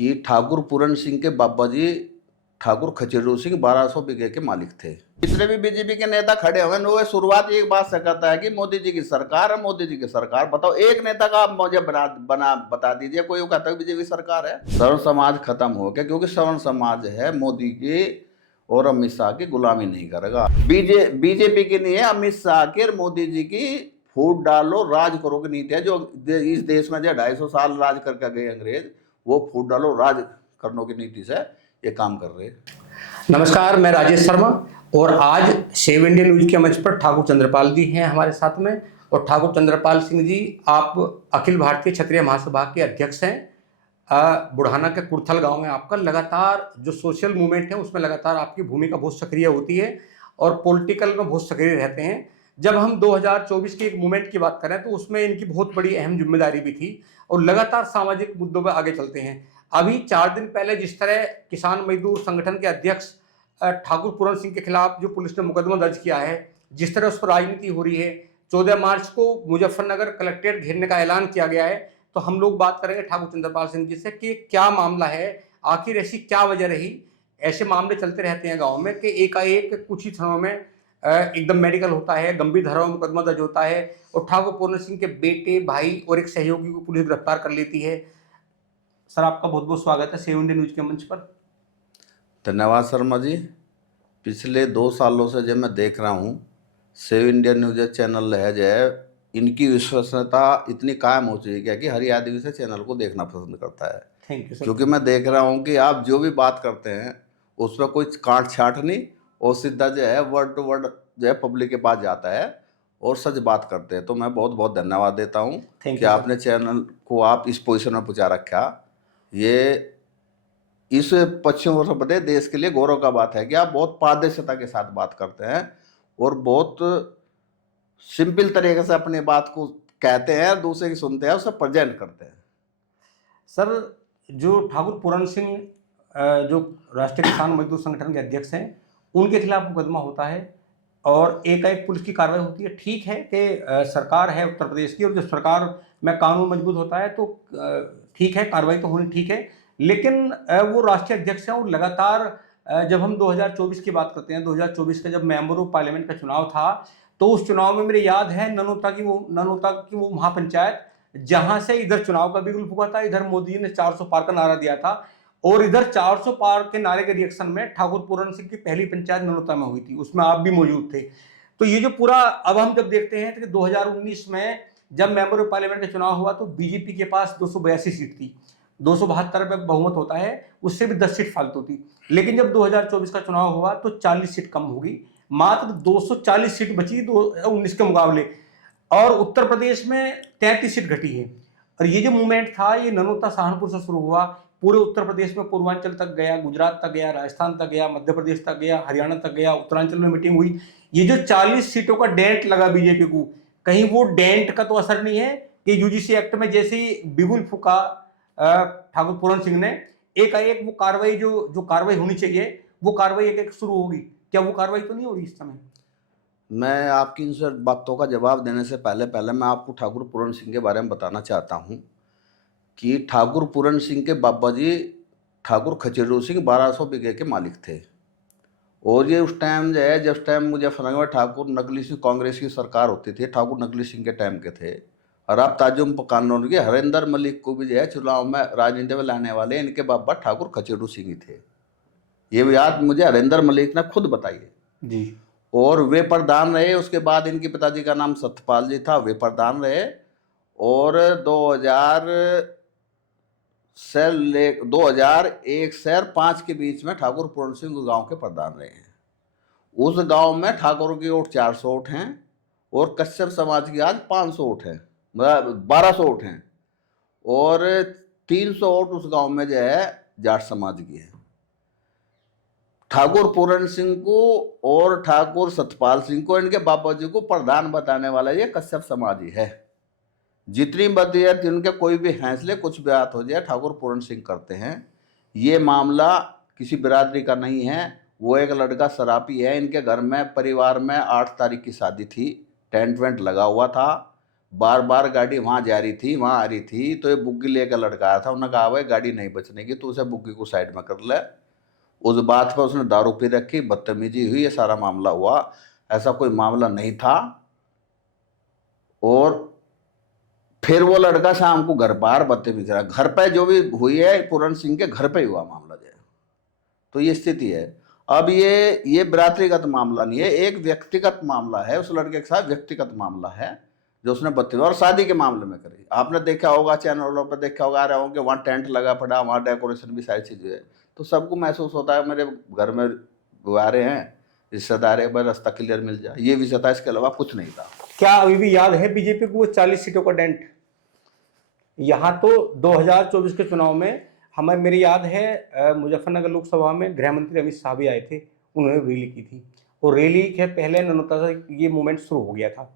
कि ठाकुर पूरन सिंह के बाबा जी ठाकुर खचेड़ू सिंह 1200 बीघे के मालिक थे। जितने भी बीजेपी के नेता खड़े हुए वो शुरुआत एक बात से करता है कि मोदी जी की सरकार है, मोदी जी की सरकार। बताओ एक नेता का आप मुझे बता दीजिए कोई वो कहता है बीजेपी सरकार है। सवर्ण समाज खत्म हो गया, क्योंकि सवर्ण समाज है मोदी की और अमित शाह की गुलामी नहीं करेगा। बीजेपी की नहीं है, अमित शाह की और मोदी जी की फूट डालो राज करो की नीति है। जो इस देश में जो 250 साल राज करके गए अंग्रेज, वो फूट डालो राज करने की नीति से ये काम कर रहे हैं। नमस्कार, मैं राजेश शर्मा और आज सेव इंडिया न्यूज के मंच पर ठाकुर चंद्रपाल जी हैं हमारे साथ में। और ठाकुर चंद्रपाल सिंह जी, आप अखिल भारतीय क्षत्रिय महासभा के अध्यक्ष हैं। बुढ़ाना के कुर्थल गांव में आपका लगातार जो सोशल मूवमेंट है उसमें लगातार आपकी भूमिका बहुत सक्रिय होती है और पॉलिटिकल में बहुत सक्रिय रहते हैं। जब हम 2024 के एक मूवमेंट की बात करें तो उसमें इनकी बहुत बड़ी अहम जिम्मेदारी भी थी और लगातार सामाजिक मुद्दों पर आगे चलते हैं। अभी 4 दिन पहले जिस तरह किसान मजदूर संगठन के अध्यक्ष ठाकुर पूरन सिंह के खिलाफ जो पुलिस ने मुकदमा दर्ज किया है, जिस तरह उस पर राजनीति हो रही है, 14 मार्च को मुजफ्फरनगर कलेक्ट्रेट घेरने का ऐलान किया गया है, तो हम लोग बात करेंगे ठाकुर चंद्रपाल सिंह जी से कि क्या मामला है, आखिर ऐसी क्या वजह रही। ऐसे मामले चलते रहते हैं गांव में कि एकाएक कुछ ही क्षणों में एकदम मेडिकल होता है, गंभीर धाराओं में मुकदमा दर्ज होता है और ठाकुर पूरन सिंह के बेटे, भाई और एक सहयोगी को पुलिस गिरफ्तार कर लेती है। सर, आपका बहुत बहुत स्वागत है सेव इंडिया न्यूज के मंच पर। धन्यवाद शर्मा जी। पिछले 2 सालों से जब मैं देख रहा हूँ सेव इंडिया न्यूज चैनल है जो है, इनकी विश्वसनीयता इतनी कायम हो चुकी है कि हर आदमी से चैनल को देखना पसंद करता है। Thank you sir. क्योंकि मैं देख रहा हूँ कि आप जो भी बात करते हैं उसमें कोई काट छाट नहीं और सीधा जो है वर्ड टू वर्ड जो है पब्लिक के पास जाता है और सच बात करते हैं। तो मैं बहुत बहुत धन्यवाद देता हूँ कि आपने चैनल को आप इस पोजीशन में पहुँचा रखा। ये इस पश्चिम उत्तर प्रदेश देश के लिए गौरव का बात है कि आप बहुत पारदर्शिता के साथ बात करते हैं और बहुत सिंपल तरीके से अपनी बात को कहते हैं, दूसरे की सुनते हैं, उसे प्रेजेंट करते हैं। सर, जो ठाकुर पूरन सिंह जो राष्ट्रीय किसान मजदूर संगठन के अध्यक्ष हैं, उनके खिलाफ मुकदमा होता है और एकाएक पुलिस की कार्रवाई होती है। ठीक है कि सरकार है उत्तर प्रदेश की और जब सरकार में कानून मजबूत होता है तो ठीक है, कार्रवाई तो होनी ठीक है, लेकिन वो राष्ट्रीय अध्यक्ष हैं और लगातार जब हम 2024 की बात करते हैं, 2024 का जब मेंबर ऑफ पार्लियामेंट का चुनाव था तो उस चुनाव में मेरे याद है ननौता की वो महापंचायत, जहां से इधर चुनाव का बिगुल फूका था, इधर मोदी जी ने 400 पार का नारा दिया था और इधर 400 पार के नारे के रिएक्शन में ठाकुर पूरन सिंह की पहली पंचायत ननौता में हुई थी, उसमें आप भी मौजूद थे। तो ये जो पूरा अब हम जब देखते हैं कि 2019 में जब मेंबर ऑफ पार्लियामेंट का चुनाव हुआ तो बीजेपी के पास 282 सीट थी, 272 पे बहुमत होता है, उससे भी 10 सीट फालतू थी। लेकिन जब 2024 का चुनाव हुआ तो 40 सीट कम होगी, मात्र 240 सीट बची 2019 के मुकाबले और उत्तर प्रदेश में 33 सीट घटी है। और ये जो मूवमेंट था ये ननौता सहारनपुर से शुरू हुआ, पूरे उत्तर प्रदेश में पूर्वांचल तक गया, गुजरात तक गया, राजस्थान तक गया, मध्य प्रदेश तक गया, हरियाणा तक गया, उत्तरांचल में मीटिंग हुई। ये जो 40 सीटों का डेंट लगा बीजेपी को, कहीं वो डेंट का तो असर नहीं है कि यूजीसी एक्ट में जैसे ही बिगुल फूका ठाकुर पूरन सिंह ने, एक वो कार्रवाई जो कार्रवाई होनी चाहिए वो कार्रवाई एक शुरू होगी, क्या वो कार्रवाई तो नहीं हो रही इस समय? मैं आपकी इन सब बातों का जवाब देने से पहले मैं आपको ठाकुर पूरन सिंह के बारे में बताना चाहता हूँ कि ठाकुर पूरन सिंह के बाबा जी ठाकुर खचेड़ू सिंह 1200 बीघे के मालिक थे। और ये उस टाइम जो है जिस टाइम मुजफ्फरनगर में ठाकुर नकली सिंह कांग्रेस की सरकार होती थी, ठाकुर नकली सिंह के टाइम के थे। और आप ताजुम कानून के हरिंदर मलिक को भी जो है चुनाव में राजनीति में लाने वाले इनके बाबा ठाकुर खचेड़ू सिंह ही थे। ये बात मुझे हरिंदर मलिक ने खुद बताई है जी। और वे प्रधान रहे। उसके बाद इनके पिताजी का नाम सत्यपाल जी था, वे प्रधान रहे और 2001 से 5 के बीच में ठाकुर पूरन सिंह गांव के प्रधान रहे हैं। उस गांव में ठाकुर की वोट 400 वोट हैं और कश्यप समाज की आज 500 वोट हैं, मतलब 1200 वोट हैं और 300 वोट उस गांव में जो है जाट समाज की है। ठाकुर पूरन सिंह को और ठाकुर सतपाल सिंह को इनके बाबा जी को प्रधान बताने वाला ये कश्यप समाज ही है। जितनी बदी है जिनके कोई भी फैसले कुछ भी बात हो जाए ठाकुर पूरन सिंह करते हैं। ये मामला किसी बिरादरी का नहीं है। वो एक लड़का शराबी है, इनके घर में परिवार में 8 तारीख की शादी थी, टेंट वेंट लगा हुआ था, बार बार गाड़ी वहां जा रही थी, वहां आ रही थी, तो ये बुग्गी लेकर लड़का आया था, उन्होंने कहा भाई गाड़ी नहीं बचने की, तो उसे बुग्गी को साइड में कर ले। उस बात पर उसने दारू पी रखी, बदतमीजी हुई, ये सारा मामला हुआ। ऐसा कोई मामला नहीं था। और फिर वो लड़का शाम को घर बाहर बदतमीजी रहा, घर पे जो भी हुई है पूरन सिंह के घर पे ही हुआ मामला जो है। तो ये स्थिति है। अब ये बिरादरीगत मामला नहीं है, एक व्यक्तिगत मामला है, उस लड़के के साथ व्यक्तिगत मामला है जो उसने बदतमीजी और शादी के मामले में करी। आपने देखा होगा, चैनलों पर देखा होगा, आ रहा होगा कि वहाँ टेंट लगा पड़ा, वहाँ डेकोरेशन भी सारी चीजें है, तो सबको महसूस होता है मेरे घर में बुआरे हैं, रिश्तेदार है, भाई रास्ता क्लियर मिल जाए, ये विषय था, इसके अलावा कुछ नहीं था। क्या अभी भी याद है बीजेपी को 40 सीटों का डेंट? यहाँ तो 2024 के चुनाव में हमें, मेरी याद है मुजफ्फरनगर लोकसभा में गृह मंत्री अमित शाह भी आए थे, उन्होंने रैली की थी, और रैली के पहले नौता से ये मूवमेंट शुरू हो गया था।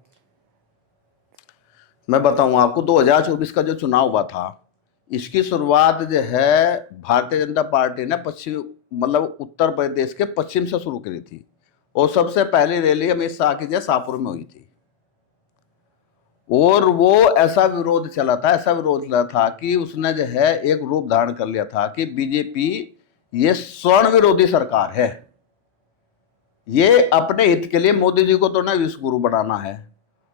मैं बताऊं आपको, 2024 का जो चुनाव हुआ था, इसकी शुरुआत जो है भारतीय जनता पार्टी ने पश्चिम, मतलब उत्तर प्रदेश के पश्चिम से शुरू करी थी, और सबसे पहली रैली अमित शाह की जो शाहपुर में हुई थी। और वो ऐसा विरोध चला था, ऐसा विरोध चला था कि उसने जो है एक रूप धारण कर लिया था कि बीजेपी ये स्वर्ण विरोधी सरकार है, ये अपने हित के लिए मोदी जी को तो ना विश्व गुरु बनाना है,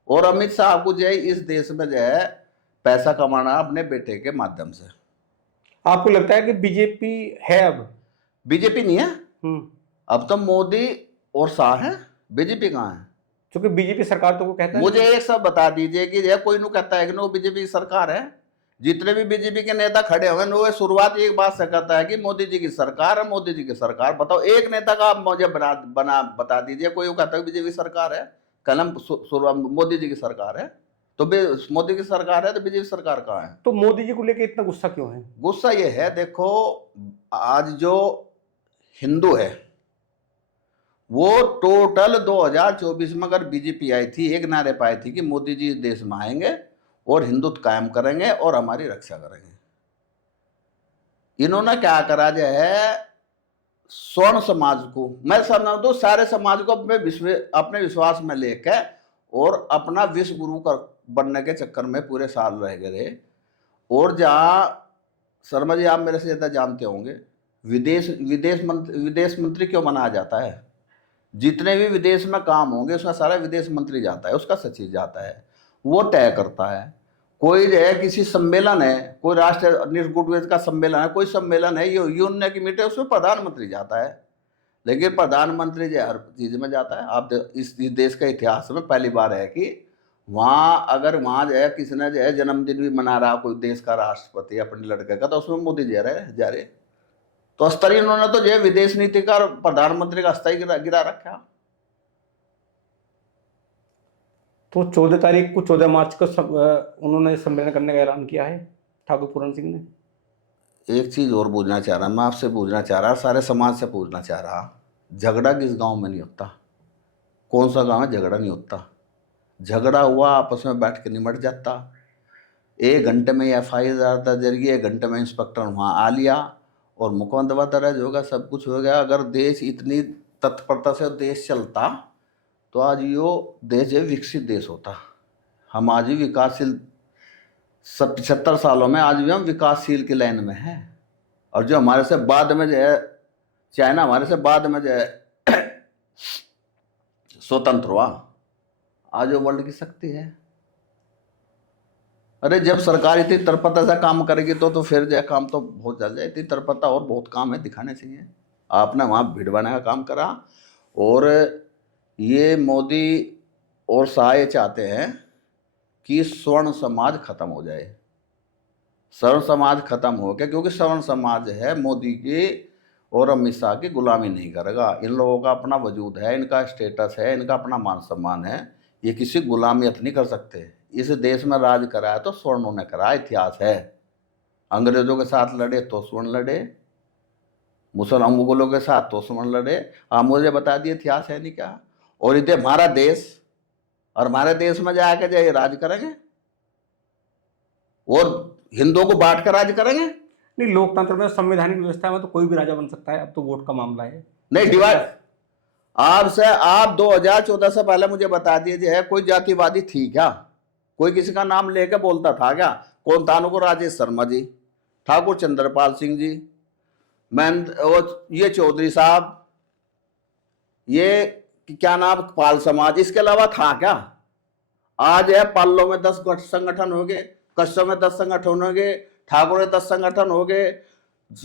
और अमित शाह को जो है इस देश में जो है पैसा कमाना अपने बेटे के माध्यम से। आपको लगता है कि बीजेपी है अब? बीजेपी नहीं है, अब तो मोदी और शाह है, बीजेपी कहाँ है? क्योंकि बीजेपी सरकार तो वो कहता है। मुझे एक सब बता दीजिए कि यह कोई नु कहता है कि नो बीजेपी की सरकार है। जितने भी बीजेपी के नेता खड़े हुए हैं, वो शुरुआत एक बात से करता है कि मोदी जी की सरकार है, मोदी जी की सरकार। बताओ एक नेता का आप मुझे बना बता दीजिए, कोई वो कहता है बीजेपी सरकार है, कलम शुरुआत मोदी जी की सरकार है, तो मोदी की सरकार है तो बीजेपी सरकार कहाँ है? तो मोदी जी को लेकर इतना गुस्सा क्यों है? गुस्सा ये है, देखो आज जो हिंदू है वो टोटल 2024 में अगर बीजेपी आई थी, एक नारे पाई थी कि मोदी जी देश में आएंगे और हिंदुत्व कायम करेंगे और हमारी रक्षा करेंगे। इन्होंने क्या करा जो है, स्वर्ण समाज को, मैं समझ दो सारे समाज को अपने विश्वास में लेकर और अपना विश्व गुरु का बनने के चक्कर में पूरे साल रह गए। और जहाँ शर्मा जी आप मेरे से ज़्यादा जानते होंगे, विदेश मंत्री क्यों बनाया जाता है? जितने भी विदेश में काम होंगे उसका सारा विदेश मंत्री जाता है, उसका सचिव जाता है, वो तय करता है। कोई जो है किसी सम्मेलन है, कोई राष्ट्रीय निर्गुटवेद का सम्मेलन है, कोई सम्मेलन है, ये यूएन की मीटिंग, उसमें प्रधानमंत्री जाता है। लेकिन प्रधानमंत्री जो हर चीज में जाता है। आप इस देश के इतिहास में पहली बार है कि वहाँ अगर वहाँ जो है किसी ने जो है जन्मदिन भी मना रहा कोई देश का राष्ट्रपति अपने लड़के का, तो उसमें मोदी जा रहे। तो स्तर इन्होंने तो जो है विदेश नीति का और प्रधानमंत्री का स्तर गिरा रखा। तो 14 तारीख को, 14 मार्च को उन्होंने सम्मेलन करने का ऐलान किया है ठाकुर पूरन सिंह ने। एक चीज और पूछना चाह रहा, मैं आपसे पूछना चाह रहा, सारे समाज से पूछना चाह रहा, झगड़ा किस गांव में नहीं होता? कौन सा गांव है झगड़ा नहीं होता? झगड़ा हुआ आपस में बैठ के निमट जाता। 1 घंटे में FIR दर्ज होगी, 1 घंटे में इंस्पेक्टर वहाँ आ लिया और मुकदमा दर्ज होगा, सब कुछ हो गया। अगर देश इतनी तत्परता से देश चलता तो आज यो देश है विकसित देश होता। हम आज भी विकासशील, 75 सालों में आज भी हम विकासशील की लाइन में हैं। और जो हमारे से बाद में जो है, चाइना हमारे से बाद में जो है स्वतंत्र हुआ, आज वो वर्ल्ड की शक्ति है। अरे जब सरकार इतनी तत्परता से काम करेगी तो फिर जो काम तो बहुत चल जाए। इतनी तत्परता और बहुत काम है, दिखाने चाहिए। आपने वहाँ भीड़ बनाने का काम करा, और ये मोदी और शाह ये चाहते हैं कि स्वर्ण समाज खत्म हो जाए। स्वर्ण समाज खत्म हो गया क्योंकि स्वर्ण समाज है मोदी की और अमित शाह की गुलामी नहीं करेगा। इन लोगों का अपना वजूद है, इनका स्टेटस है, इनका अपना मान सम्मान है, ये किसी गुलामियत नहीं कर सकते। इस देश में राज कराया तो स्वर्णों ने करा, इतिहास है। अंग्रेजों के साथ लड़े तो स्वर्ण लड़े, मुसलमान मुगलों के साथ तो स्वर्ण लड़े। आप मुझे बता दिए इतिहास है नहीं क्या? और इधर हमारा देश, और हमारे देश में जाके जाए राज करेंगे और हिंदुओं को बांट कर राज करेंगे? नहीं, लोकतंत्र में, संवैधानिक व्यवस्था में तो कोई भी राजा बन सकता है। अब तो वोट का मामला है। नहीं डिवाइड। आप 2014 से पहले मुझे बता दीजिए है कोई जातिवादी थी क्या? कोई किसी का नाम लेके बोलता था क्या? कौन था? उनको राजेश शर्मा जी, ठाकुर चंद्रपाल सिंह जी, ये चौधरी साहब, ये क्या नाम, पाल समाज, इसके अलावा था क्या? आज है पाल्लों में 10 संगठन हो गए, कश्यप में 10 संगठन हो गए, ठाकुर में 10 संगठन हो गए,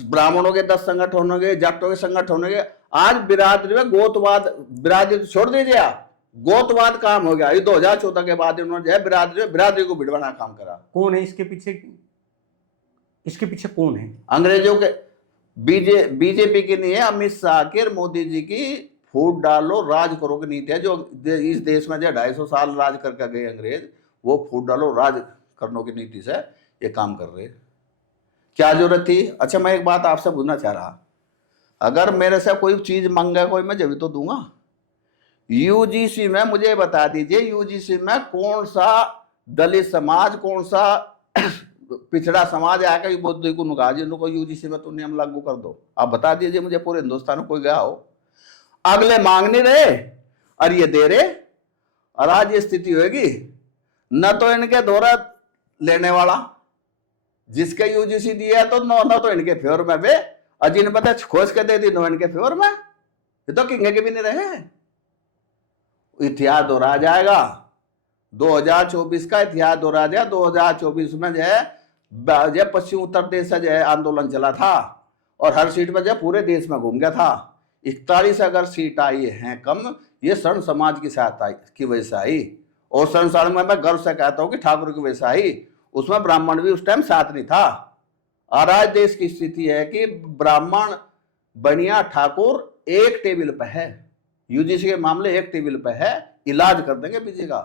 ब्राह्मणों के 10 संगठन हो गए, जाटों के संगठन हो गए। आज बिरादरी में गोतवाद, बिरादरी तो छोड़ दीजिए आप, गोतवाद काम हो गया। ये 2014 के बाद इन्होंने जो है बिरादरी को भिड़वाना काम करा। कौन है इसके पीछे? इसके पीछे कौन है? अंग्रेजों के, बीजेपी की नहीं है, अमित शाह की, मोदी जी की फूट डालो राज करो की नीति है। जो इस देश में जो 250 साल राज करके गए अंग्रेज, वो फूट डालो राज करने की नीति से ये काम कर रहे। क्या जरूरत थी? अच्छा, मैं एक बात आपसे पूछना चाह रहा, अगर मेरे से कोई चीज मांगे कोई, मैं जब तो दूंगा। यूजीसी में मुझे बता दीजिए, यूजीसी में कौन सा दलित समाज, कौन सा पिछड़ा समाज आकर बुद्धि को नुका जिनको यूजीसी में तो नियम लागू कर दो। आप बता दीजिए मुझे, पूरे हिंदुस्तान में कोई गया हो? अगले मांग नहीं रहे और ये दे रहे। और आज ये स्थिति होगी, न तो इनके दौरा लेने वाला, जिसके यूजीसी दिया तो न तो इनके फेवर में वे, और जिन पता खोज के दे दी नो इनके फेवर में, ये तो किंगे के भी नहीं रहे। इतिहास दोहरा जाएगा, 2024 का इतिहास दोहरा जाएगा। 2024 में जो है पश्चिम उत्तर प्रदेश से जो है आंदोलन चला था और हर सीट में जो पूरे देश में घूम गया था। 41 अगर सीट आई हैं कम, ये शरण समाज की सहायता की वजह से आई। और शरण समाज में मैं गर्व से कहता हूँ कि ठाकुर की वजह से आई, उसमें ब्राह्मण भी उस टाइम साथ नहीं था। और आज देश की स्थिति है कि ब्राह्मण, बनिया, ठाकुर एक टेबल पे है। यूजीसी के मामले एक टेबल पे है, इलाज कर देंगे बीजेपी का।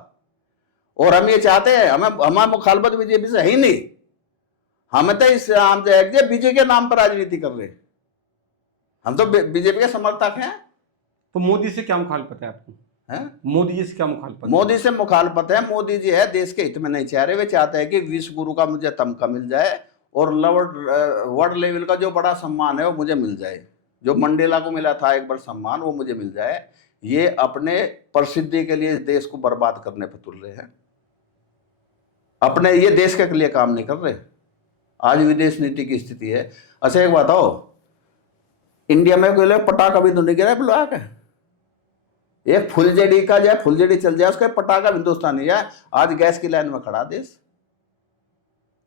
और हम ये चाहते हैं, हमारा मुखालफत बीजेपी से है ही नहीं। हमें तो इस हम बीजेपी के नाम पर राजनीति कर रहे, हम तो बीजेपी के समर्थक हैं। तो मोदी से क्या मुखालफत है आपको? मोदी जी से क्या मुखालफत? मोदी से मुखालफत है, मोदी जी है देश के हित में नहीं चाह रहे। वे चाहते हैं कि विश्व गुरु का मुझे तमगा मिल जाए और वर्ल्ड लेवल का जो बड़ा सम्मान है वो मुझे मिल जाए। जो मंडेला को मिला था एक बार सम्मान, वो मुझे मिल जाए। ये अपने प्रसिद्धि के लिए देश को बर्बाद करने पर तुल रहे हैं, अपने ये देश के लिए काम नहीं कर रहे। आज विदेश नीति की स्थिति है। अच्छा एक बताओ, इंडिया में कोई पटाखा भी तो नहीं गिरा बुला के? एक फुलझड़ी का जाए, फुलझड़ी चल जाए, उसका पटाखा हिंदुस्तानी है। आज गैस की लाइन में खड़ा देश।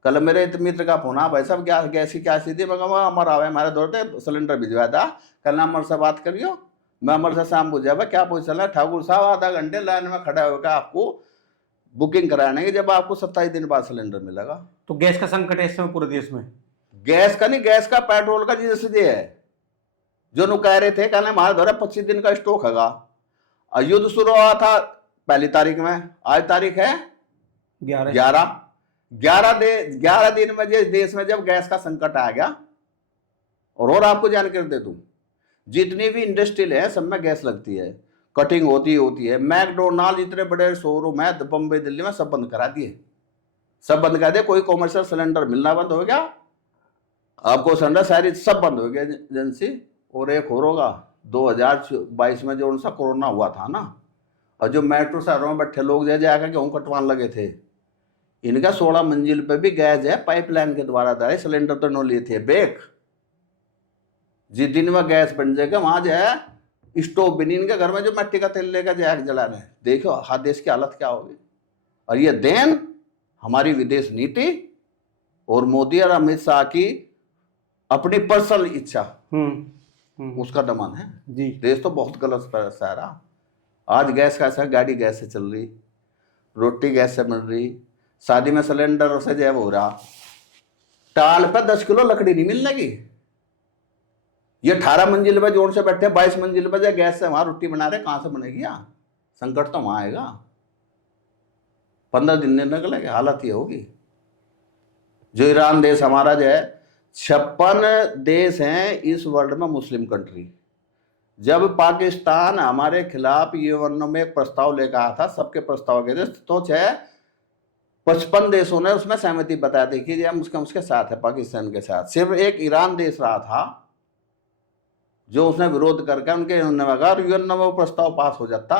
कल मेरे मित्र का फोन आ, भाई साहब गैस की क्या स्थिति? मैं कहूँगा हमारा हमारे दौर पे सिलेंडर भिजवाया था, कल अमर से बात करियो। मैं अमर से शाम पूछा भाई क्या पोजिशन है? ठाकुर साहब आधा घंटे लाइन में खड़ा होकर आपको बुकिंग कराने की, जब आपको 27 दिन बाद सिलेंडर मिलेगा। तो गैस का संकट है इस समय पूरे देश में? गैस का नहीं, गैस का, पेट्रोल का जैसे है। जो नु कह रहे थे कहने हमारे द्वारा 25 दिन का स्टॉक होगा। युद्ध शुरू हुआ था 1 तारीख में, आज तारीख है 11 दिन में देश में जब गैस का संकट आ गया। और आपको जानकारी दे दूं, जितनी भी इंडस्ट्रियल है सब में गैस लगती है, कटिंग होती है। मैकडोनाल्ड इतने बड़े शोरूम है बम्बई दिल्ली में, सब बंद करा दिए, सब बंद करा दिए। कोई कॉमर्शियल सिलेंडर मिलना बंद हो गया, आपको सिलेंडर सारी सब बंद हो गया एजेंसी। और एक और होगा 2022 में जो उनसा कोरोना हुआ था ना, और जो मेट्रो शहरों में बैठे लोग जाकर गेहूं कटवाने लगे थे, इनका 16 मंजिल पे भी गैस है, पाइपलाइन के द्वारा था। सिलेंडर तो न लिए थे बेक। जिस दिन में गैस बन जाएगा वहां जो है स्टोव भी नहीं, इनके घर में जो मिट्टी का तेल लेकर जाए जला रहे। देखो हर देश की हालत क्या होगी। और ये देन हमारी विदेश नीति और मोदी और अमित शाह की अपनी पर्सनल इच्छा, उसका दमन है जी। देश तो बहुत गलत सारा। आज गैस का ऐसा, गाड़ी गैस से चल रही, रोटी गैस से बन रही, शादी में सिलेंडर से जैब हो रहा, टाल पे 10 किलो लकड़ी नहीं मिलने की। ये 18 मंजिल पे जोड़ से बैठे, 22 मंजिल पे गैस से वहां रोटी बना रहे, कहां से बनेगी? यहाँ संकट तो वहां आएगा। 15 दिन नहीं निकलेगा, हालत ये होगी। जो ईरान देश हमारा जो है, 56 देश हैं इस वर्ल्ड में मुस्लिम कंट्री। जब पाकिस्तान हमारे खिलाफ यूएन में एक प्रस्ताव लेकर आया था, सबके प्रस्ताव के थे, तो 55 देशों ने उसमें सहमति बता दी कि हम उसके साथ है, पाकिस्तान के साथ। सिर्फ एक ईरान देश रहा था जो उसने विरोध करके उनके यूएन में वो प्रस्ताव पास हो जाता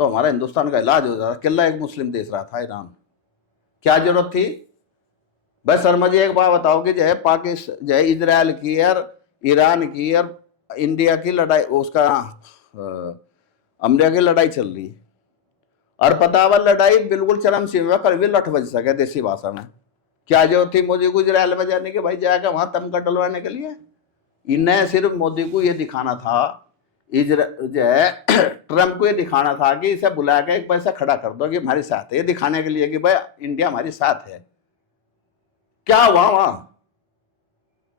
तो हमारा हिंदुस्तान का इलाज हो जाता। अकेला एक मुस्लिम देश रहा था ईरान। क्या जरूरत थी? भाई शर्मा जी एक बात बताओ कि जो है पाकिस्तान, जो है इजराइल की और ईरान की और इंडिया की लड़ाई, उसका अमेरिका की लड़ाई चल रही, और पता हुआ लड़ाई बिल्कुल चरम सीमा पर, कल भी लठ बज सके देसी भाषा में। क्या जरूरत थी मोदी को इजराइल में जाने के? भाई जाएगा वहां तमगा डलवाने के लिए? इन्हें सिर्फ मोदी को ये दिखाना था, जो है ट्रम्प को ये दिखाना था कि इसे बुला के एक पैसा खड़ा कर दो कि हमारे साथ है, ये दिखाने के लिए कि भाई इंडिया हमारे साथ है। क्या हुआ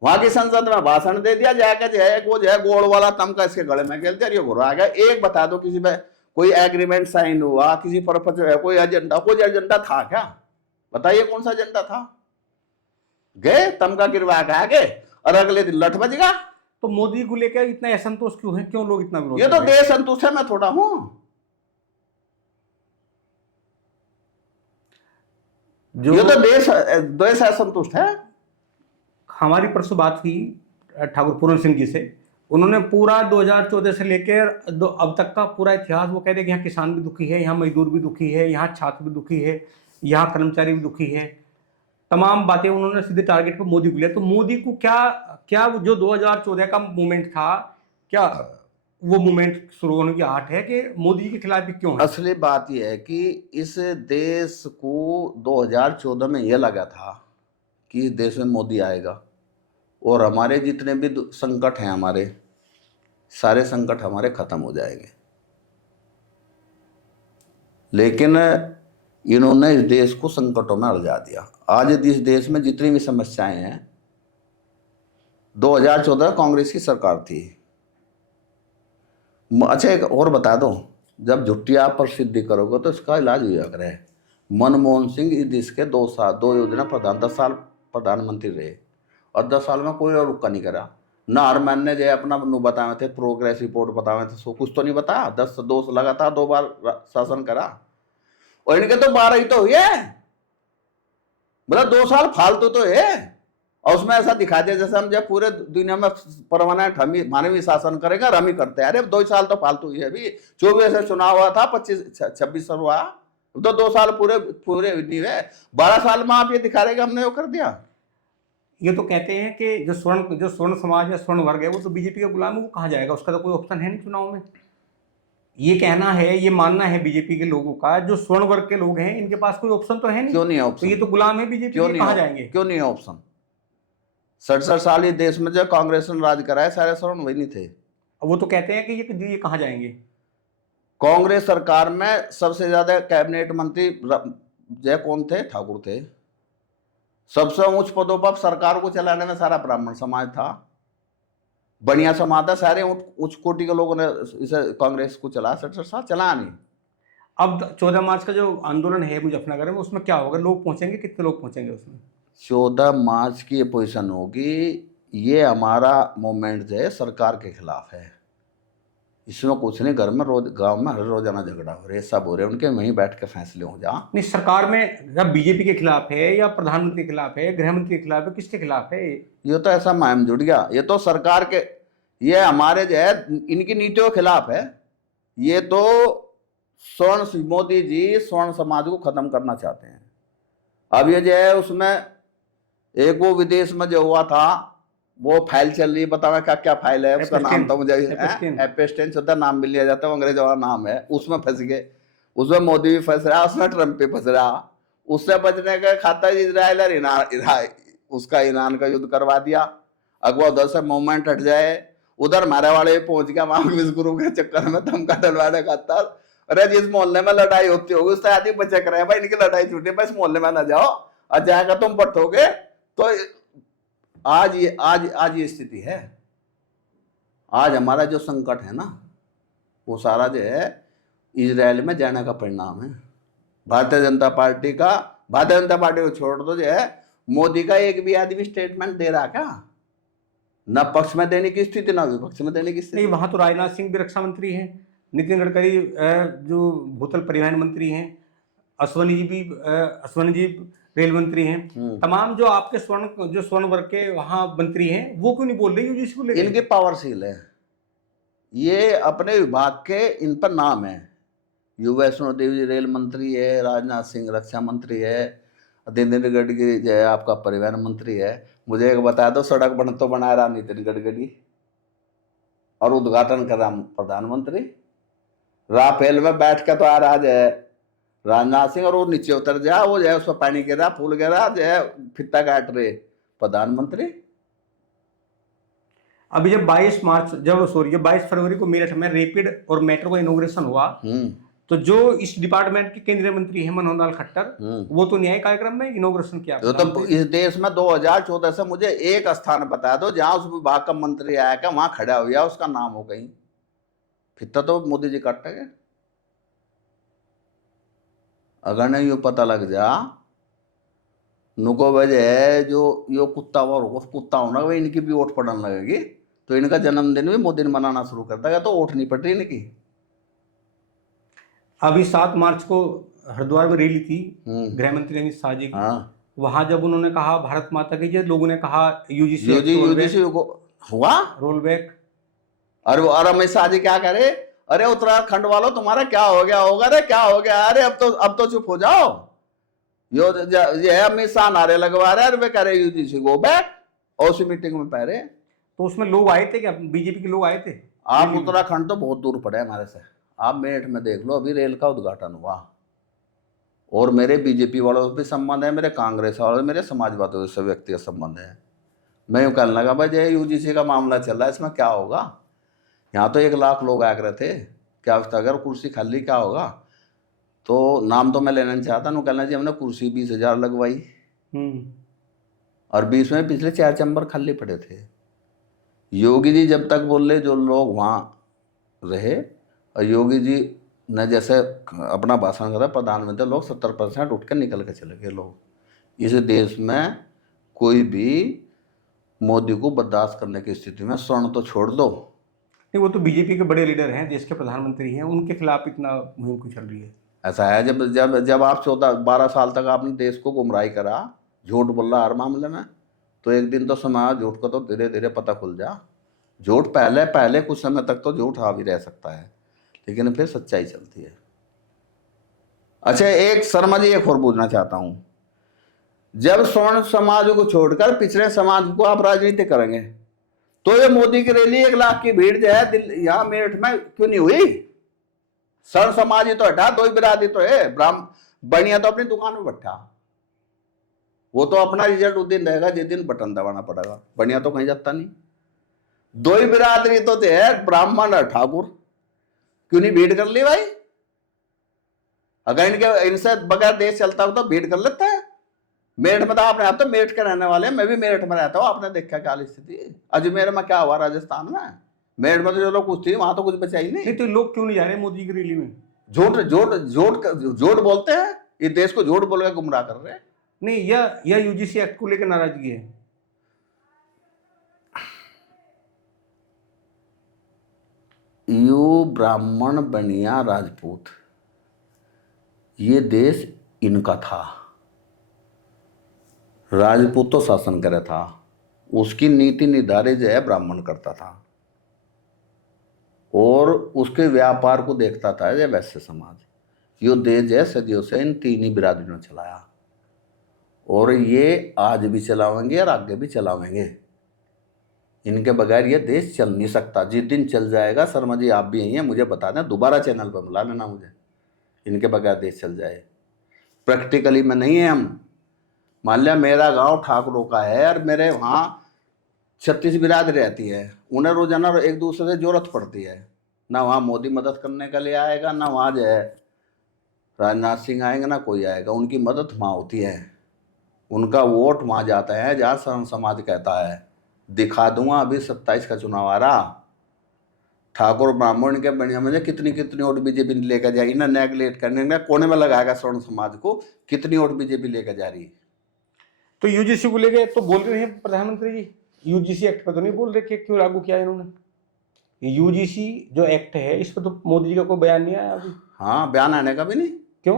वहां की संसद में भाषण दे दिया जाकर, जो है वो जो है गोल वाला तमका इसके गले में खेल दिया, ये घुरा आ गया। एक बता दो किसी पे कोई एग्रीमेंट साइन हुआ, किसी पर्पज है, कोई एजेंडा था क्या? बताइए कौन सा एजेंडा था? गए तमका गिरवा के आगे और अगले दिन लठ बज गया। तो मोदी को लेकर इतना असंतोष क्यों है? क्यों लोग इतना विरोध ये कर तो रहे हैं? देश संतुष्ट है, मैं थोड़ा हूं ये तो देश असंतुष्ट है। हमारी परसों बात हुई ठाकुर पूरन सिंह जी से। उन्होंने पूरा 2014 से लेकर अब तक का पूरा इतिहास वो कह रहे कि यहाँ किसान भी दुखी है, यहाँ मजदूर भी दुखी है, यहाँ छात्र भी दुखी है, यहाँ कर्मचारी भी दुखी है। तमाम बातें उन्होंने सीधे टारगेट पर मोदी को लिया। तो मोदी को क्या क्या जो 2014 का मूवमेंट था, क्या वो मूवमेंट शुरू होने की आहट है कि मोदी के खिलाफ भी क्यों है? असली बात यह है कि इस देश को 2014 में यह लगा था कि इस देश में मोदी आएगा और हमारे जितने भी संकट हैं, हमारे सारे संकट हमारे खत्म हो जाएंगे। लेकिन इन्होंने इस देश को संकटों में उलझा दिया। आज इस देश में जितनी भी समस्याएं हैं, 2014 कांग्रेस की सरकार थी। अच्छा एक और बता दो, जब झुट्टिया प्रसिद्धि करोगे तो इसका इलाज हुआ करे। मनमोहन सिंह इस देश के 2 योजना प्रधान 10 साल प्रधानमंत्री रहे और 10 साल में कोई और रुका नहीं करा। ना हर महीने जो अपना बताए थे प्रोग्रेस रिपोर्ट बताए थे, सो कुछ तो नहीं बताया। 2 लगातार 2 बार शासन करा और इनके तो 12 ही तो हुए, मतलब 2 साल फालतू तो है। और उसमें ऐसा दिखा दिया जैसे हम जब पूरे दुनिया में परमानेंट हम ही मानवीय शासन करेंगे और हम ही करते हैं। अरे 2 साल तो फालतू ही है। अभी 24 से चुनाव हुआ था, 25-26 से हुआ, तो 2 साल पूरे पूरे नहीं हुए। 12 साल में आप ये दिखा रहे कि हमने वो कर दिया। ये तो कहते हैं कि जो स्वर्ण समाज या स्वर्ण वर्ग है वो तो बीजेपी का गुलाम है, वो कहाँ जाएगा? उसका तो कोई ऑप्शन है नहीं चुनाव में। ये कहना है, ये मानना है बीजेपी के लोगों का, जो स्वर्ण वर्ग के लोग हैं इनके पास कोई ऑप्शन तो है नहीं। क्यों नहीं है तो ऑप्शन? ये तो गुलाम है बीजेपी के, कहाँ जाएंगे? क्यों नहीं है ऑप्शन? 67 साल इस देश में जो कांग्रेस ने राज कराया, सारे स्वर्ण वही नहीं थे। वो तो कहते हैं कि ये कहाँ जाएंगे? कांग्रेस सरकार में सबसे ज्यादा कैबिनेट मंत्री जय कौन थे? ठाकुर थे। सबसे उच्च पदों पर सरकार को चलाने में सारा ब्राह्मण समाज था, बढ़िया समाज था। सारे उच्च कोटि के लोगों ने इसे कांग्रेस को चला। 67 साल चला नहीं। अब 14 मार्च का जो आंदोलन है मुजफ्फरनगर में, उसमें क्या होगा? लोग पहुंचेंगे? कितने लोग पहुंचेंगे उसमें? 14 मार्च की ये पोजीशन होगी, ये हमारा मूवमेंट जो है सरकार के खिलाफ है। इसमें कुछ नहीं, घर में गांव में हर रोजाना झगड़ा हो रहे, सब हो रहे, उनके वहीं बैठ के फैसले हो जा। नहीं, सरकार में जब बीजेपी के खिलाफ है या प्रधानमंत्री के खिलाफ है, गृह मंत्री के खिलाफ है, किसके खिलाफ है? ये तो ऐसा मायम जुड़ गया। ये तो सरकार के, ये हमारे जो है इनकी नीतियों के खिलाफ है। ये तो मोदी जी स्वर्ण समाज को खत्म करना चाहते हैं। अब ये जो है उसमें एक वो विदेश में जो हुआ था, वो फाइल चल रही है, बताओ क्या क्या फाइल है उसका नाम तो मुझे एपेस्टेन होता, नाम भी लिया जाता है, अंग्रेज वाला नाम है। उसमें फंस गए, उसमें मोदी भी फंस रहा, उसमें ट्रम्प भी फंस रहा। उससे बचने का खाता इजराइल और उसका ईरान का युद्ध करवा दिया। अगवा उधर से मूवमेंट हट जाए, उधर मारे वाले पहुंच गया वहां विश्व के चक्कर में धमका डलवाने का था। अरे जिस मोहल्ले में लड़ाई होती होगी उससे आदमी बचे करे भाई, इनकी लड़ाई छूटे, बस मोहल्ले में ना जाओ, और जाएगा तुम पटोगे। तो आज ये स्थिति है। आज हमारा जो संकट है ना, वो सारा जो है इजराइल में जाने का परिणाम है। भारतीय जनता पार्टी को छोड़ दो, जो है मोदी का एक भी आदमी स्टेटमेंट दे रहा क्या? न पक्ष में देने की स्थिति, न विपक्ष में देने की स्थिति। नहीं, वहां तो राजनाथ सिंह भी रक्षा मंत्री हैं, नितिन गडकरी जो भूतल परिवहन मंत्री हैं, अश्वनी जी रेल मंत्री हैं। तमाम जो आपके स्वर्ण वर्ग के वहां मंत्री हैं, वो क्यों नहीं बोल रहे यूजीसी को लेकर? इनकी पावरशील है, ये अपने विभाग के इन पर नाम है। वैष्णो देवी रेल मंत्री है, राजनाथ सिंह रक्षा मंत्री है, नितिन गडकरी जो है आपका परिवहन मंत्री है, मुझे एक बता दो, सड़क तो बना रहा नितिन गडकरी और उद्घाटन कर रहा प्रधानमंत्री। राफेल में बैठ के तो आ रहा है राजनाथ सिंह, और वो नीचे उतर जा, वो जो है उसमें पानी गिर रहा, फूल गिर रहा, जो है फित्ता काट रहे प्रधानमंत्री। अभी जब 22 फरवरी को मेरठ में रैपिड और मेट्रो का इनॉग्रेशन हुआ, तो जो इस डिपार्टमेंट के केंद्रीय मंत्री है मनोहर लाल खट्टर, वो तो न्याय कार्यक्रम में इनॉग्रेशन किया। तो इस देश में 2014 से मुझे एक स्थान बता दो जहां उस विभाग का मंत्री आया क्या वहां खड़ा हुआ उसका नाम हो कहीं, फिर तो मोदी जी काटेंगे। अगर नहीं यो पता लग जा नुको वजह जो यो कुत्ता होना वही इनकी भी वोट पड़ने लगेगी, तो इनका जन्मदिन भी मोदी ने मनाना शुरू कर देगा, तो वोट नहीं पड़ रही इनकी। अभी 7 मार्च को हरिद्वार में रैली थी गृह मंत्री अमित शाह जी की। वहां जब उन्होंने कहा भारत माता की जय, लोगों ने कहा यूजीसी हुआ रोल बैक। और अमित शाह जी क्या करे, अरे उत्तराखंड वालों तुम्हारा क्या हो गया होगा, अरे क्या हो गया, अरे अब तो चुप हो जाओ। ये अमित शाह नारे लगवा रहे, अरे कह रहे यूजीसी गो बैक, और उसी मीटिंग में पहले तो उसमें लोग आए थे क्या, बीजेपी के लोग आए थे? आप उत्तराखंड तो बहुत दूर पड़े हमारे से, आप मेरठ में देख लो, अभी रेल का उद्घाटन हुआ, और मेरे बीजेपी वालों से भी संबंध है, मेरे कांग्रेस वालों, मेरे समाजवादियों से व्यक्तिगत संबंध है। मैं यूँ कहने लगा भाई जो यूजीसी का मामला चल रहा है इसमें क्या होगा, यहाँ तो 1 लाख लोग आ रहे थे, क्या अगर कुर्सी खाली क्या होगा, तो नाम तो मैं लेना नहीं चाहता, नु कहना जी हमने कुर्सी 20,000 लगवाई, और 20 में पिछले 4 चैम्बर खाली पड़े थे। योगी जी जब तक बोले जो लोग वहाँ रहे, और योगी जी ने जैसे अपना भाषण करा प्रधानमंत्री, लोग 70% उठ कर निकल के चले गए लोग। इस देश में कोई भी मोदी को बर्दाश्त करने की स्थिति में, स्वर्ण तो छोड़ दो। नहीं, वो तो बीजेपी के बड़े लीडर हैं, देश के प्रधानमंत्री हैं, उनके खिलाफ इतना मुहिम क्यों चल रही है? ऐसा है जब आप 14-12 साल तक आपने देश को गुमराही करा, झूठ बोल रहा हर मामले में, तो एक दिन तो समाज झूठ को तो धीरे धीरे पता खुल जा। झूठ पहले कुछ समय तक तो झूठ हावी रह सकता है, लेकिन फिर सच्चाई चलती है। अच्छा, एक शर्मा जी एक और पूछना चाहता हूं, जब स्वर्ण समाज को छोड़कर पिछड़े समाज को आप राजनीति करेंगे, तो ये मोदी की रैली 1 लाख की भीड़ जो है यहाँ मेरठ में क्यों नहीं हुई? स्वर्ण समाज ही तो हटा, 2 ही बिरादरी तो है, बनिया तो अपनी दुकान में बैठा, वो तो अपना रिजल्ट उस दिन रहेगा जिस दिन बटन दबाना पड़ेगा, बनिया तो कहीं जाता नहीं। 2 ही बिरादरी तो है, ब्राह्मण और ठाकुर, क्यों नहीं भीड़ कर ली भाई? अगर इनसे बगैर देश चलता हो तो भीड़ कर लेता है। मेरठ में तो आपने, आप तो मेरठ के रहने वाले हैं, मैं भी मेरठ में रहता हूँ, आपने देखा क्या स्थिति अजमेर में क्या हुआ, राजस्थान में, मेरठ में तो जो लोग कुछ थी वहां तो कुछ बचा ही नहीं। तो लोग क्यों नहीं जा रहे मोदी की रैली में? झूठ बोलते हैं, इस देश को झूठ बोल के गुमराह कर रहे हैं। नहीं, यह यूजीसी एक्ट को लेकर नाराजगी है। यू ब्राह्मण बनिया राजपूत, ये देश इनका था, राजपूत तो शासन करे था, उसकी नीति निर्धारित जो है ब्राह्मण करता था, और उसके व्यापार को देखता था जो वैश्य समाज। यो देश जो है सदियों से इन 3 ही बिरादरियों ने चलाया, और ये आज भी चलावेंगे और आगे भी चलावेंगे। इनके बगैर ये देश चल नहीं सकता। जिस दिन चल जाएगा, शर्मा जी आप भी यही हैं, मुझे बता दें, दोबारा चैनल पर बुला लेना मुझे, इनके बगैर देश चल जाए। प्रैक्टिकली में नहीं है हम, मान लिया मेरा गांव ठाकुरों का है और मेरे वहाँ 36 बिरादरी रहती है, उन्हें रोजाना एक दूसरे से जरूरत पड़ती है, ना वहाँ मोदी मदद करने के लिए आएगा, ना वहाँ जो है राजनाथ सिंह आएंगे, ना कोई आएगा, उनकी मदद वहाँ होती है, उनका वोट वहाँ जाता है जहाँ शरण समाज कहता है। दिखा दूंगा, अभी 27 का चुनाव आ रहा, ठाकुर ब्राह्मण के बढ़िया मुझे कितनी वोट बीजेपी लेकर जाएगी, ना नेगलेक्ट करने में कोने में लगाएगा स्वर्ण समाज को, कितनी वोट बीजेपी लेकर जा रही है। तो यूजीसी को लेके तो बोल रहे हैं प्रधानमंत्री जी, यूजीसी एक्ट पर तो नहीं बोल रहे कि क्यों लागू किया इन्होंने। यूजीसी जो एक्ट है इस पर तो मोदी जी का कोई बयान नहीं आया अभी। हाँ, बयान आने का भी नहीं। क्यों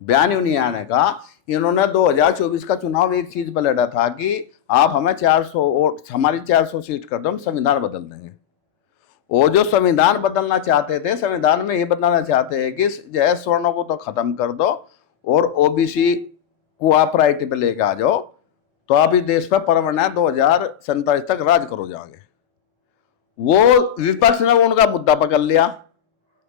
बयान ही नहीं आने का? इन्होंने 2024 का चुनाव एक चीज पर लड़ा था कि आप हमें 400 वोट, हमारी 400 सीट कर दो, हम संविधान बदल देंगे। वो जो संविधान बदलना चाहते थे, संविधान में ये बदलना चाहते हैं कि जो है स्वर्णों को तो खत्म कर दो और ओबीसी को आप प्रायोरिटी पे लेके आ जाओ तो आप इस देश पर परमानेंट 2047 तक राज करो जाओगे। वो विपक्ष ने उनका मुद्दा पकड़ लिया।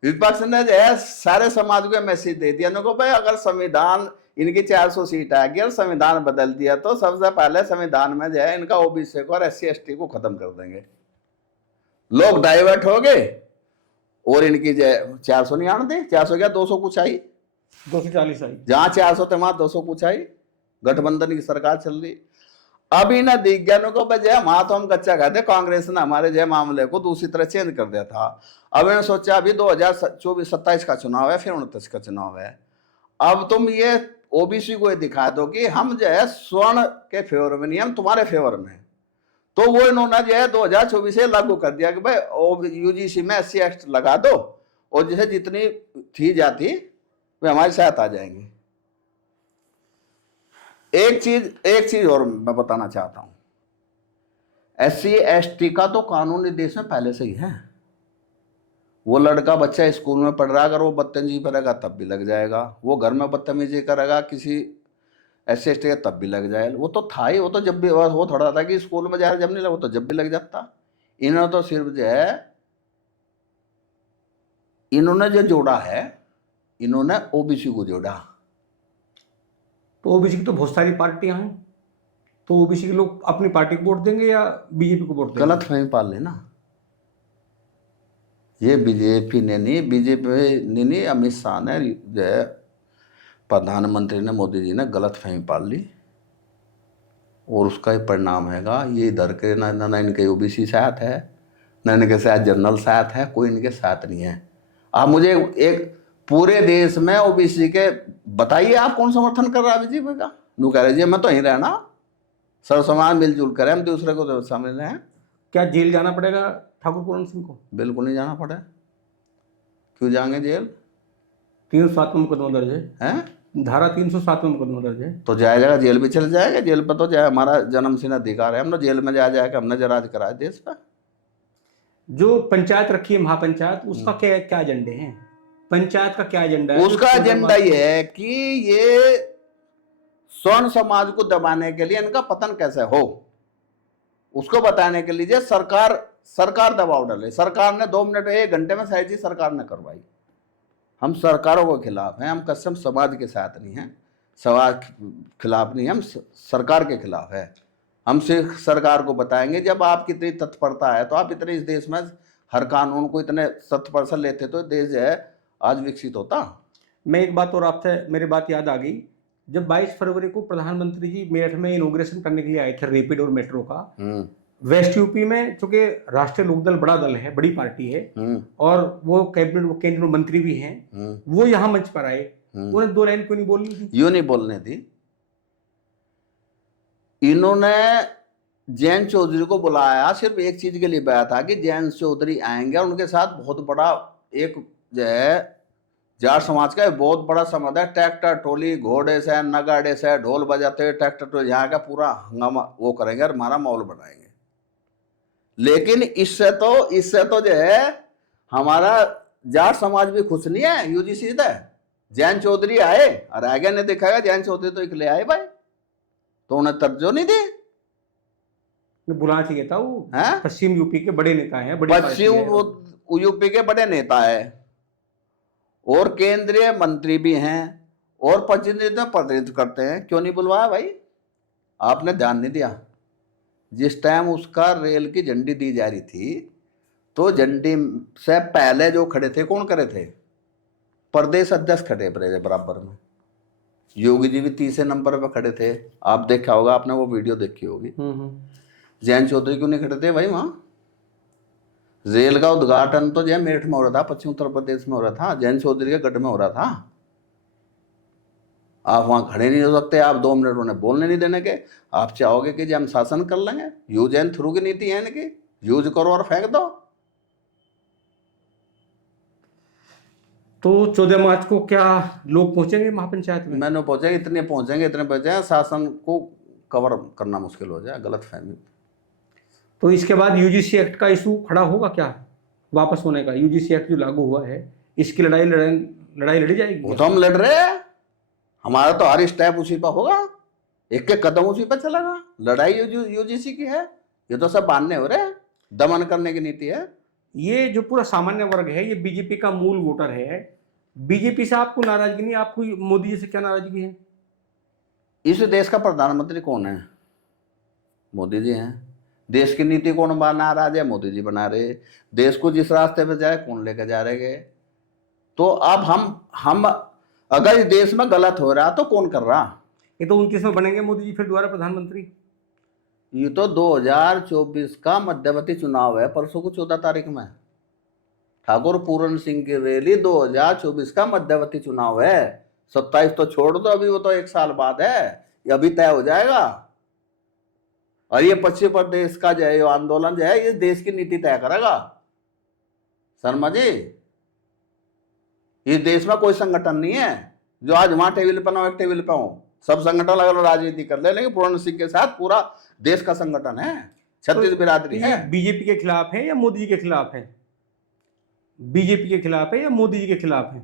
विपक्ष ने जो है सारे समाज को मैसेज दे दिया इनको, भाई अगर संविधान इनकी 400 सीट आ गई और संविधान बदल दिया तो सबसे पहले संविधान में जो है इनका ओबीसी को और SC/ST को खत्म कर देंगे। लोग डाइवर्ट हो गए और इनकी जो 400 नहीं आने दे, 400 क्या 200 कुछ आई, 240 आई, जहां 400 थे वहां 200 कुछ आई। गठबंधन की सरकार चल रही। अभी ना दिग्गजों को बजाय वहां तो हम कच्चा खाते, कांग्रेस ने हमारे जय मामले को दूसरी तरह चेंज कर दिया था। अब इन्होंने सोचा अभी 2024-27 का चुनाव है, फिर 29 का चुनाव है, अब तुम ये ओबीसी को दिखा दो कि हम जो है स्वर्ण के फेवर में नहीं, हम तुम्हारे फेवर में। तो वो इन्होंने जो है 2024 से लागू कर दिया कि भाई यूजीसी में SC/ST लगा दो और जैसे जितनी थी जाती वे हमारे साथ आ जाएंगे। एक चीज और मैं बताना चाहता हूं, SC/ST का तो कानूनी देश में पहले से ही है। वो लड़का बच्चा स्कूल में पढ़ रहा, अगर वो बदतमीजी करेगा तब भी लग जाएगा, वो घर में बदतमीजी करेगा किसी SC/ST के तब भी लग जाएगा। वो तो था ही, वो तो जब भी वो थोड़ा था कि स्कूल में जा जब नहीं लगा, वो तो जब भी लग जाता। इन्होंने तो सिर्फ जो है इन्होंने जो जोड़ा है, इन्होंने ओबीसी को जोड़ा। तो ओबीसी की तो बहुत सारी पार्टियां हैं, तो ओबीसी के लोग अपनी पार्टी को वोट देंगे या बीजेपी को वोट देंगे? गलत फहमी पाल लेना, ये बीजेपी ने नहीं, बीजेपी ने नहीं, अमित शाह ने जो है प्रधानमंत्री ने, मोदी जी ने गलत फहमी पाल ली और उसका ही परिणाम हैगा ये इधर के ना इनके ओबीसी साथ है, ना इनके साथ जनरल साथ है, कोई इनके साथ नहीं है। आप मुझे एक पूरे देश में ओबीसी के बताइए आप कौन समर्थन कर रहा है बीजेपी का? नू कह रहे मैं तो यहीं रहना, सर समाज मिलजुल करें, हम दूसरे को तो समझ रहे हैं। क्या जेल जाना पड़ेगा ठाकुर पूरन सिंह को? बिल्कुल नहीं जाना पड़े। क्यों जाएंगे जेल? 307 में मुकदमा दर्ज है, धारा 307 में मुकदमा दर्ज है। तो जाएगा जेल भी चल जाएगा, जेल पर तो जाए हमारा जन्मसिद्ध अधिकार है, हम लोग जेल में जाएगा, हमने जो राज कराया देश पर। जो पंचायत रखी है महापंचायत, उसका क्या क्या एजेंडे हैं? पंचायत का क्या एजेंडा है? उसका एजेंडा ये है कि ये स्वर्ण समाज को दबाने के लिए इनका पतन कैसे हो, उसको बताने के लिए सरकार दबाव डाले। सरकार ने 2 मिनट 1 घंटे में सारी चीज सरकार ने करवाई। हम सरकारों के खिलाफ हैं, हम कसम समाज के साथ नहीं हैं, समाज खिलाफ नहीं, हम सरकार के खिलाफ है। हम सिर्फ सरकार को बताएंगे जब आपकी इतनी तत्परता है तो आप इतने इस देश में हर कानून को इतने तत्पर लेते तो देश जो है आज विकसित होता। मैं एक बात और आपसे मेरी बात याद आ गई, जब 22 फरवरी को प्रधानमंत्री जी मेरठ में इनॉग्रेशन करने के लिए आए थे रैपिड और मेट्रो का, वेस्ट यूपी में, चूंकि राष्ट्रीय लोकदल बड़ा दल है, बड़ी पार्टी है और वो कैबिनेट केंद्रीय मंत्री भी हैं, वो यहाँ मंच पर आए, उन्हें 2 लाइन क्यों नहीं बोलनी थी? यूं नहीं बोलने थी। इन्होंने जयंत चौधरी को बुलाया सिर्फ एक चीज के लिए बुलाया था कि जयंत चौधरी आएंगे और उनके साथ बहुत बड़ा एक जो है जाट समाज का बहुत बड़ा समुदाय, ट्रैक्टर ट्रॉली घोड़े से नगाड़े से ढोल बजाते ट्रैक्टर ट्रॉली यहाँ का पूरा हंगामा वो करेंगे और हमारा माहौल बनाएंगे। लेकिन इससे तो जो है हमारा जाट समाज भी खुश नहीं है। यूजीसी है जयंत चौधरी आए और आगे नहीं दिखाएगा, जयंत चौधरी तो इकले आए भाई, तो उन्हें तर्जो नहीं दी। बुलाना चाहिए था, वो पश्चिम यूपी के बड़े नेता हैं, पश्चिम यूपी के बड़े नेता है और केंद्रीय मंत्री भी हैं और प्रतिनिधित्व करते हैं, क्यों नहीं बुलवाया भाई? आपने ध्यान नहीं दिया। जिस टाइम उसका रेल की झंडी दी जा रही थी तो झंडी से पहले जो खड़े थे कौन खड़े थे? प्रदेश अध्यक्ष खड़े बराबर में, योगी जी भी 30 नंबर पर खड़े थे। आप देखा होगा, आपने वो वीडियो देखी होगी। जयंत चौधरी क्यों नहीं खड़े थे भाई? वहां रेल का उद्घाटन तो जय मेरठ में हो रहा था, पश्चिम उत्तर प्रदेश में हो रहा था, जयंत चौधरी के गढ़ में हो रहा था। आप वहां खड़े नहीं हो सकते, आप 2 मिनट उन्हें बोलने नहीं देने के। आप चाहोगे कि हम शासन कर लेंगे, यूज एंड थ्रू की नीति है इनकी, यूज करो और फेंक दो। तो 14 मार्च को क्या लोग पहुंचेंगे महापंचायत में? मैंने पहुंचेंगे, इतने पहुंचेंगे, शासन को कवर करना मुश्किल हो जाए, गलत फहमी। तो इसके बाद यूजीसी एक्ट का इशू खड़ा होगा क्या वापस होने का? यूजीसी एक्ट जो लागू हुआ है, इसकी लड़ाई लड़ी जाएगी? वो तो हम लड़ रहे हैं, हमारा तो हर स्टेप उसी पर होगा, एक एक कदम उसी पर चलेगा। लड़ाई यूजीसी की है, ये तो सब बांधने हो रहे हैं, दमन करने की नीति है। ये जो पूरा सामान्य वर्ग है, ये बीजेपी का मूल वोटर है। बीजेपी से आपको नाराजगी नहीं, आपको मोदी जी से क्या नाराजगी है? इस देश का प्रधानमंत्री कौन है? मोदी जी हैं। देश की नीति कौन बना रहा है? मोदी जी बना रहे। देश को जिस रास्ते पे जाए कौन लेकर जा रहे? तो अब हम अगर इस देश में गलत हो रहा तो कौन कर रहा? ये तो 29 में बनेंगे मोदी जी फिर दोबारा प्रधानमंत्री। ये तो 2024 का मध्यवर्ती चुनाव है, परसों को 14 तारीख में। ठाकुर पूरन सिंह की रैली 2024 का मध्यवर्ती चुनाव है। 27 तो छोड़ दो, अभी वो तो 1 साल बाद है, ये अभी तय हो जाएगा। और ये पश्चिम प्रदेश का जो है आंदोलन जो है, ये देश की नीति तय करेगा। शर्मा जी, इस देश में कोई संगठन नहीं है जो आज वहां टेबल पर ना एक टेबल पर हो। सब संगठन अलग अलग राजनीति कर ले, लेकिन पूरन सिंह के साथ पूरा देश का संगठन है, 36 बिरादरी है। बीजेपी के खिलाफ है या मोदी जी के खिलाफ है? बीजेपी के खिलाफ है या मोदी जी के खिलाफ है?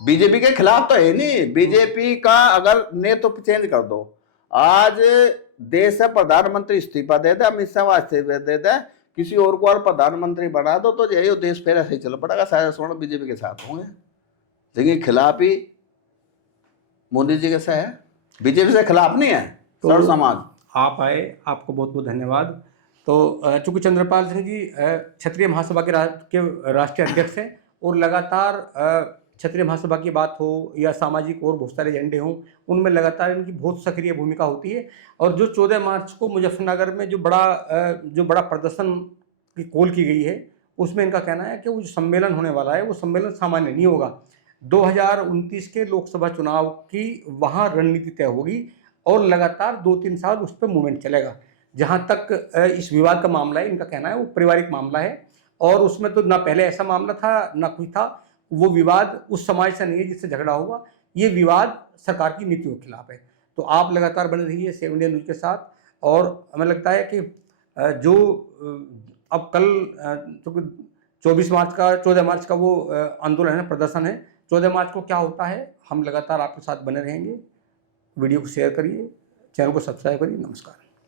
बीजेपी के खिलाफ तो है नहीं। बीजेपी का अगर नेतृत्व चेंज कर दो, आज देश से प्रधानमंत्री इस्तीफा दे दे, अमित शाह इस्तीफा दे दे, किसी और को और प्रधानमंत्री बना दो, तो जो देश फिर ऐसे ही चल पड़ेगा। शायद स्वर्ण बीजेपी के साथ होंगे, लेकिन खिलाफ ही मोदी जी के से है, बीजेपी से खिलाफ नहीं है। तो सर्व समाज आप आए, आपको बहुत बहुत धन्यवाद। तो चूंकि चंद्रपाल सिंह जी क्षत्रिय महासभा के राष्ट्रीय अध्यक्ष हैं, और लगातार क्षत्रिय महासभा की बात हो या सामाजिक और बहुत सारे एजेंडे हों, उनमें लगातार इनकी बहुत सक्रिय भूमिका होती है। और जो 14 मार्च को मुजफ्फरनगर में जो बड़ा प्रदर्शन की कॉल की गई है, उसमें इनका कहना है कि वो जो सम्मेलन होने वाला है वो सम्मेलन सामान्य नहीं होगा। 2029 के लोकसभा चुनाव की वहाँ रणनीति तय होगी, और लगातार 2-3 साल उस पर मूवमेंट चलेगा। जहाँ तक इस विवाद का मामला है, इनका कहना है वो पारिवारिक मामला है, और उसमें तो ना पहले ऐसा मामला था ना कुछ था। वो विवाद उस समाज से नहीं है जिससे झगड़ा हुआ, ये विवाद सरकार की नीतियों के खिलाफ है। तो आप लगातार बने रहिए 7 इंडिया न्यूज़ के साथ। और हमें लगता है कि जो अब कल 14 मार्च का वो आंदोलन है, प्रदर्शन है, 14 मार्च को क्या होता है, हम लगातार आपके साथ बने रहेंगे। वीडियो को शेयर करिए, चैनल को सब्सक्राइब करिए। नमस्कार।